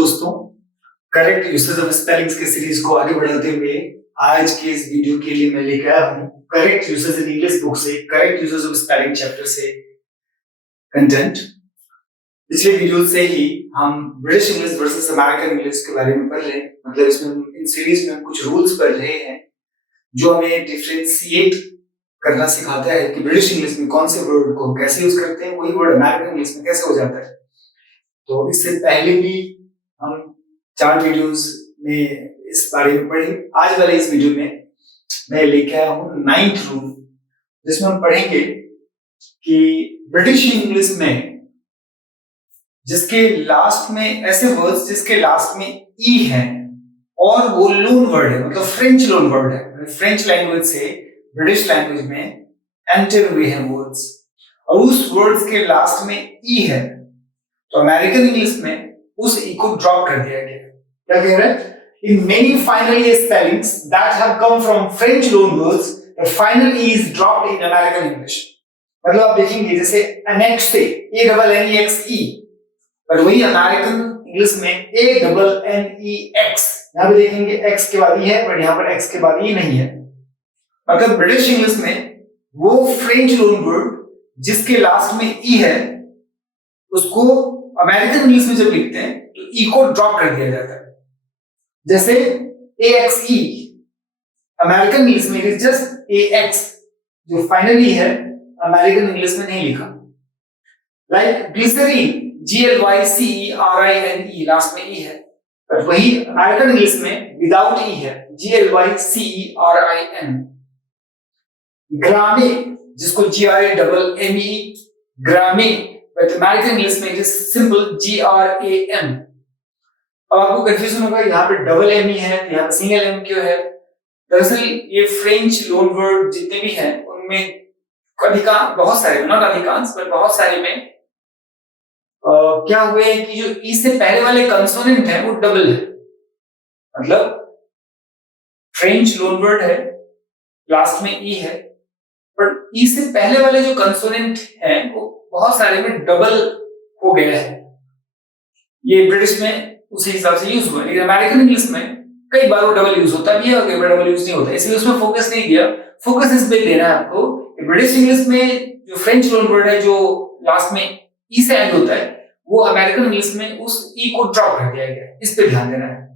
दोस्तों, correct usage of spellings के series को आगे बढ़ाते हुए आज के इस वीडियो के लिए मैं लेकर आया हूँ correct usage in English book से correct usage of spelling chapter से कंटेंट। पिछले वीडियो से ही हम British English versus American English के बारे में पढ़ रहे हैं। मतलब इसमें इन सीरीज में हम कुछ रूल्स पढ़ रहे हैं जो हमें डिफरेंशिएट करना सिखाता है कि ब्रिटिश इंग्लिश में कौन से वर्ड को कैसे यूज करते हैं, वही वर्ड अमेरिकन इंग्लिश में कैसे हो जाता है। तो इससे पहले भी हम 4 वीडियोस में इस बारे में पढ़े। आज वाले इस वीडियो में मैं लेके आया हूँ 9th रूल, जिसमें हम पढ़ेंगे कि ब्रिटिश इंग्लिश में जिसके लास्ट में ऐसे वर्ड्स जिसके लास्ट में ई है और वो लोन वर्ड है, मतलब फ्रेंच लोन वर्ड है, फ्रेंच लैंग्वेज से ब्रिटिश लैंग्वेज में एंटर हुए हैं वर्ड्स और उस वर्ड्स के लास्ट में ई है, तो अमेरिकन इंग्लिश में उस ई को ड्रॉप कर दिया गया। क्या कह रहे हैं? In many final E spellings that have come from French loan words, the final E is dropped in American English. मतलब आप देखेंगे जैसे annex से A-double-N-E-X-E, पर वही अमेरिकन इंग्लिश में A-double-N-E-X, यहाँ पे देखेंगे X के बाद E है, पर यहाँ पर X के बाद E नहीं है। मतलब ब्रिटिश इंग्लिश में वो फ्रेंच लोन वर्ड जिसके लास्ट में E है, उसको अमेरिकन इंग्लिश में जब लिखते हैं तो E को ड्रॉप कर दिया जाता है। जैसे AXE अमेरिकन इंग्लिश में इट इज जस्ट AX, जो फाइनली है अमेरिकन इंग्लिश में नहीं लिखा। लाइक ग्लिसरीन GLYCERINE लास्ट में E है, पर वही अमेरिकन इंग्लिश में विदाउट E है GLYCERIN। ग्रामे जिसको GRAME ग्रामे, बट अमेरिकन इंग्लिश में इट इज सिंपल GRAM। अब आपको कंफ्यूजन होगा यहाँ पे डबल एम ई है, यहाँ पे सिंगल एम क्यों है। दरअसल ये फ्रेंच लोन वर्ड जितने भी हैं उनमें बहुत सारे, नॉट अधिकांश पर बहुत सारे में क्या हुए कि जो ई से पहले वाले कंसोनेंट है वो डबल है। मतलब फ्रेंच लोन वर्ड है, लास्ट में ई है, पर ई से पहले वाले जो कंसोनेंट है वो बहुत सारे में डबल हो गया है। ये ब्रिटिश में उसी हिसाब से यूज हुआ, लेकिन अमेरिकन इंग्लिश में कई बार वो डबल यूज होता भी है और कई बार डबल यूज नहीं होता, इसलिए उसमें फोकस नहीं दिया। फोकस इस पे देना है आपको कि ब्रिटिश इंग्लिश में जो फ्रेंच लोन वर्ड है जो लास्ट में ई से एंड होता है, वो अमेरिकन इंग्लिश में उस ई को ड्रॉप कर दिया गया, इस पे ध्यान देना है।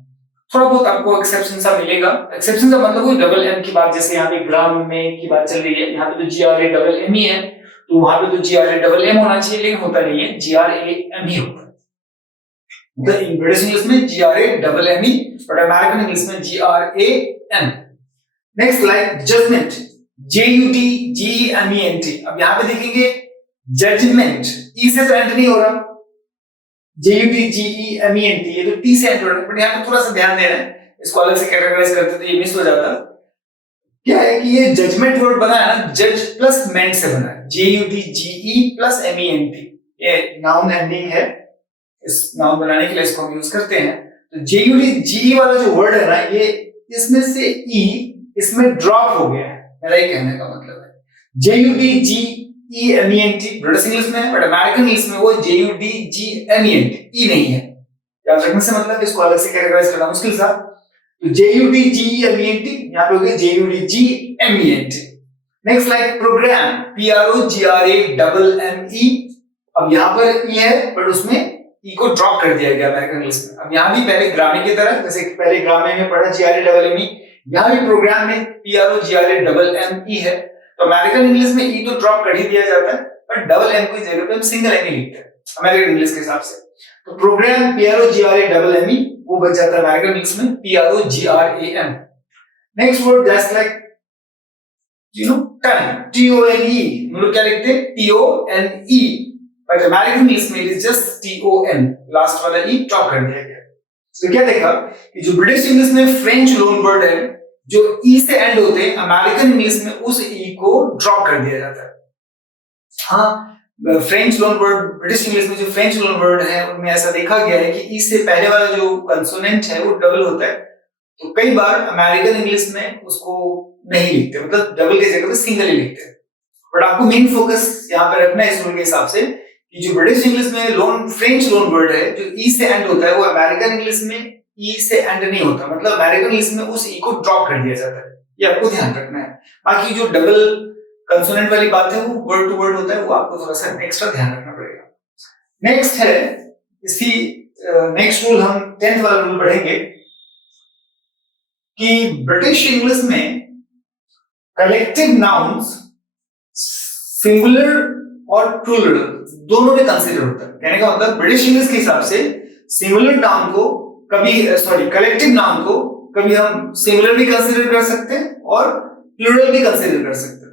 थोड़ा बहुत आपको एक्सेप्शन सा मिलेगा। एक्सेप्शन का मतलब कोई डबल एम की बात, जैसे यहाँ पे ग्राम में की बात चल रही है, यहाँ पे तो GRAME है, तो वहां पे तो GRAMM होना चाहिए, लेकिन होता नहीं है, GRAM ही होता है। In British English में GRAMME, but American English में GRAM। Next like judgment, JUDGEMENT। अब यहाँ पे देखेंगे judgment, E से तो एंड नहीं हो रहा, JUDGEMENT ये तो T से एंड हो रहा है, बट यहाँ पे थोड़ा सा ध्यान देना है, इसको अलग से कैटेगराइज करते तो ये मिस हो जाता। क्या है कि ये जजमेंट वर्ड बना है ना, जज प्लस मेंट से बना है, JUDGE प्लस MENT, ये नाउन एंडिंग है, इस नाउन बनाने के लिए इसको हम यूज करते हैं। तो JUDGE वाला जो वर्ड है ना, ये इसमें से E इसमें ड्रॉप हो गया है, मेरा ये कहने का मतलब है। JUDGEMENT ब्रिटिश इंग्लिश में, बट अमेरिकन इंग्लिश में वो JUDGEMENT E नहीं है। याद रखने से मतलब इसको अलग से कैटेगराइज करना मुश्किल था। तो JUDGEMENT यहाँ पे हो गया JUDGEMENT। Next like programme, PROGRAMME। अब यहाँ पर E है, बट उसमें ई को ड्रॉप कर दिया गया अमेरिकन इंग्लिश में। अब यहाँ भी पहले ग्रामे की तरह, जैसे पहले ग्रामे में पढ़ा GRAMME, यहाँ भी प्रोग्राम में PROGRAMME है, तो अमेरिकन इंग्लिश में ई तो ड्रॉप कर ही दिया जाता है, पर डबल एम की जगह पे हम सिंगल एम ही लिखते हैं अमेरिकन इंग्लिश के हिसाब से। तो प्रोग्राम PROGRAMME वो बच जाता है अमेरिकन इंग्लिश में PROGRAM। Next word just like ton, TONE, हम लोग क्या लिखते हैं TONE, बट अमेरिकन इंग्लिश में it is just TON, last वाला ई ड्रॉप कर दिया गया। तो क्या देखा कि जो ब्रिटिश इंग्लिश में फ्रेंच लोन वर्ड है जो ई से एंड होते हैं, अमेरिकन इंग्लिश में उस ई को ड्रॉप कर दिया जाता है। हाँ, French loan word, British English में जो फ्रेंच लोन वर्ड है उनमें ऐसा देखा गया है कि ई से पहले वाला जो कंसोनेंट है वो डबल होता है, तो कई बार अमेरिकन इंग्लिश में उसको नहीं लिखते, मतलब डबल की जगह पे सिंगल ही लिखते हैं। बट आपको मेन फोकस यहाँ पे रखना है इस रूल के हिसाब से कि जो ब्रिटिश इंग्लिश में लोन फ्रेंच लोन वर्ड है जो ई से एंड होता है वो अमेरिकन इंग्लिश में ई से एंड नहीं होता, मतलब अमेरिकन इंग्लिश में उस ई को ड्रॉप कर दिया जाता है, ये आपको ध्यान रखना है। बाकी जो डबल कंसोनेंट वाली बात है वो वर्ड टू वर्ड होता है, वो आपको थोड़ा सा एक्स्ट्रा ध्यान रखना पड़ेगा। नेक्स्ट है इसी नेक्स्ट रूल हम 10th वाला रूल पढ़ेंगे कि ब्रिटिश इंग्लिश में कलेक्टिव नाउन्स सिंगुलर और प्लूरल दोनों में कंसीडर होता है। कहने का मतलब ब्रिटिश इंग्लिश के हिसाब से सिंगुलर नाउन को कलेक्टिव नाउन को कभी हम सिंगुलर भी कंसीडर कर सकते हैं और प्लूरल भी कंसीडर कर सकते हैं।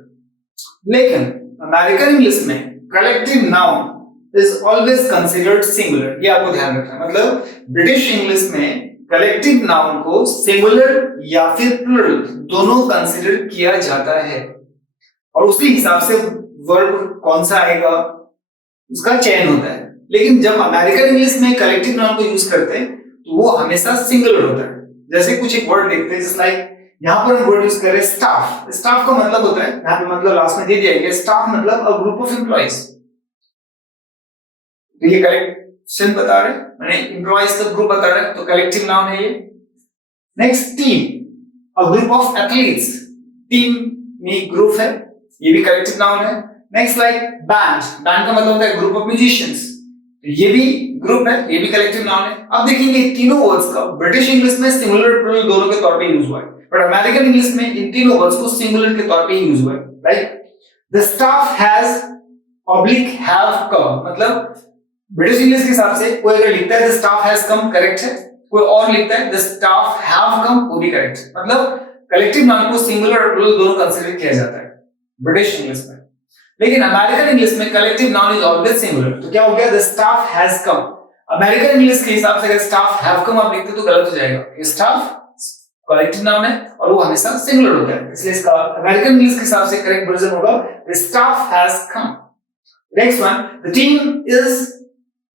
लेकिन अमेरिकन इंग्लिश में collective noun is always considered singular, ये आपको ध्यान रखना है। मतलब ब्रिटिश इंग्लिश में कलेक्टिव नाउन को सिंगुलर या फिर प्लूरल दोनों कंसीडर किया जाता है और उसी हिसाब से वर्ब कौन सा आएगा उसका चयन होता है। लेकिन जब अमेरिकन इंग्लिश में कलेक्टिव नाउन को यूज करते हैं तो वो हमेशा सिंगुलर होता है। जैसे कुछ एक वर्ड देखते हैं, जैसे लाइक यहाँ पर हम वर्ड यूज कर रहे हैं स्टाफ। स्टाफ का मतलब होता है, यहाँ पे मतलब लास्ट में दे दिया गया, स्टाफ मतलब अ ग्रुप ऑफ एम्प्लॉइज। तो ये कलेक्शन बता रहे हैं, मैंने एम्प्लॉइज का ग्रुप बता रहे हैं, तो कलेक्टिव नाउन है ये। Next team, a group of athletes, team में ग्रुप है, ये भी कलेक्टिव नाउन है। नेक्स्ट लाइक बैंड, बैंड का मतलब होता है ग्रुप ऑफ म्यूजिशियंस, तो ये भी ग्रुप है, ये भी कलेक्टिव नाउन है। अब देखेंगे तीनों वर्ड्स का ब्रिटिश इंग्लिश में सिंगुलर प्लूरल दोनों के तौर पे यूज हुआ है, बट अमेरिकन इंग्लिश में इन तीनों वर्ड्स को सिंगुलर के तौर पे यूज हुआ है। Like the staff has oblique have come, मतलब ब्रिटिश इंग्लिश के हिसाब से कोई अगर लिखता है the staff has come, correct है, कोई और लिखता है द स्टाफ हैव कम, वो भी करेक्ट है। मतलब कलेक्टिव नाउन को सिंगुलर और प्लूरल दोनों कंसीडर किया जाता है ब्रिटिश इंग्लिश में। लेकिन अमेरिकन इंग्लिश में collective noun is always singular, तो क्या हो गया the staff has come. American English के हिसाब से अगर स्टाफ हैव कम आप लिखते तो गलत हो जाएगा, ये स्टाफ कलेक्टिव नाउन है और वो हमेशा सिंगुलर होता है, इसलिए इसका अमेरिकन इंग्लिश के हिसाब से करेक्ट वर्जन होगा the staff has come. Next one, the team is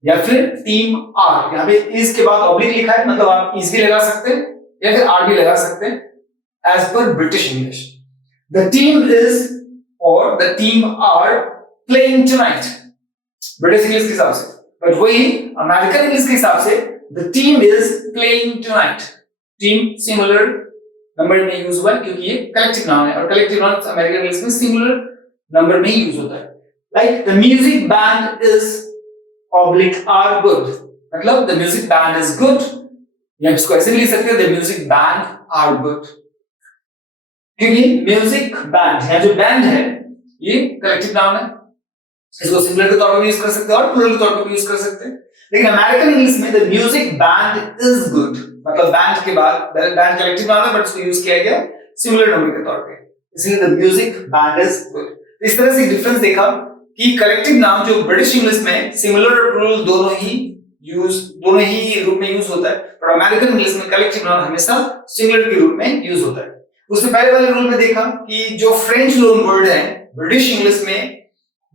या फिर टीम आर, यहाँ पे इज के बाद ऑब्लिक लिखा है, मतलब आप इज भी लगा सकते हैं या फिर आर भी लगा सकते हैं एज पर British English. The team is और the team are playing tonight British English के हिसाब से, बट वही अमेरिकन इंग्लिश के हिसाब से the team is playing tonight, team singular number में यूज हुआ है क्योंकि ये कलेक्टिव नाउन है और कलेक्टिव नाउन अमेरिकन इंग्लिश में सिंगुलर नंबर में ही यूज होता है। Like the music band is oblique are good, मतलब the music band is good, या इसको ऐसे भी लिख सकते हैं the music band are good, क्योंकि म्यूजिक बैंड या जो बैंड है ये कलेक्टिव नाउन है, इसको सिंगुलर के तौर पर भी यूज कर सकते हैं और प्लूरल के तौर पर भी यूज कर सकते हैं। लेकिन अमेरिकन इंग्लिश में the music band is good, मतलब बैंड के बाद बैंड कलेक्टिव नाउन है बट उसको यूज किया गया सिंगुलर नंबर के तौर पे, इसलिए the music band is good. इस तरह से डिफरेंस देखा कि कलेक्टिव नाउन जो ब्रिटिश इंग्लिश में सिंगुलर और प्लूरल दोनों ही रूप में यूज होता है, पर अमेरिकन इंग्लिश में कलेक्टिव नाउन हमेशा सिंगुलर के रूप में यूज होता है। उससे पहले वाले रूल में देखा कि जो फ्रेंच लोन वर्ड है ब्रिटिश इंग्लिश में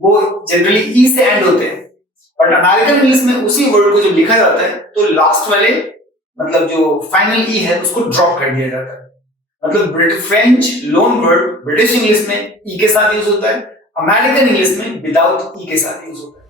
वो जनरली ई से एंड होते हैं, और अमेरिकन इंग्लिश में उसी वर्ड को जब लिखा जाता है तो लास्ट वाले मतलब जो फाइनल ई है उसको ड्रॉप कर दिया जाता है। मतलब French loan word British English में ई के साथ यूज होता है, अमेरिकन इंग्लिश में विदाउट ई के साथ यूज होता है।